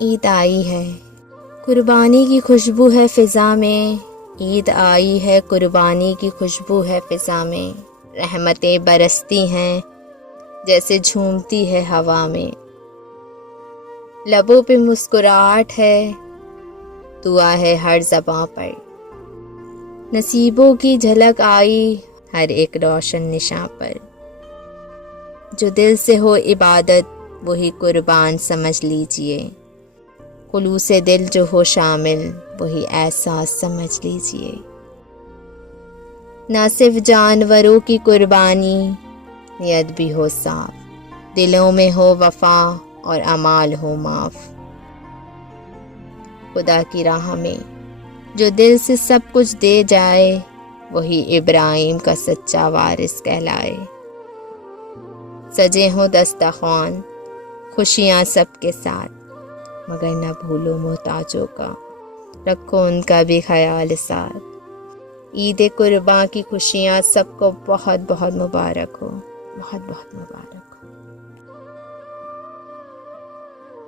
عید آئی ہے، قربانی کی خوشبو ہے فضا میں، عید آئی ہے، قربانی کی خوشبو ہے فضا میں، رحمتیں برستی ہیں جیسے جھومتی ہے ہوا میں، لبوں پہ مسکراہٹ ہے، دعا ہے ہر زباں پر، نصیبوں کی جھلک آئی ہر ایک روشن نشاں پر، جو دل سے ہو عبادت وہی قربان سمجھ لیجئے، خلوص دل جو ہو شامل وہی احساس سمجھ لیجئے، نہ صرف جانوروں کی قربانی، نیت بھی ہو صاف، دلوں میں ہو وفا اور اعمال ہو معاف، خدا کی راہ میں جو دل سے سب کچھ دے جائے وہی ابراہیم کا سچا وارث کہلائے، سجے ہوں دسترخوان خوشیاں سب کے ساتھ، مگر نہ بھولو محتاجوں کا، رکھو ان کا بھی خیال ساتھ، عید قرباں کی خوشیاں سب کو بہت بہت مبارک ہو، بہت بہت مبارک ہو۔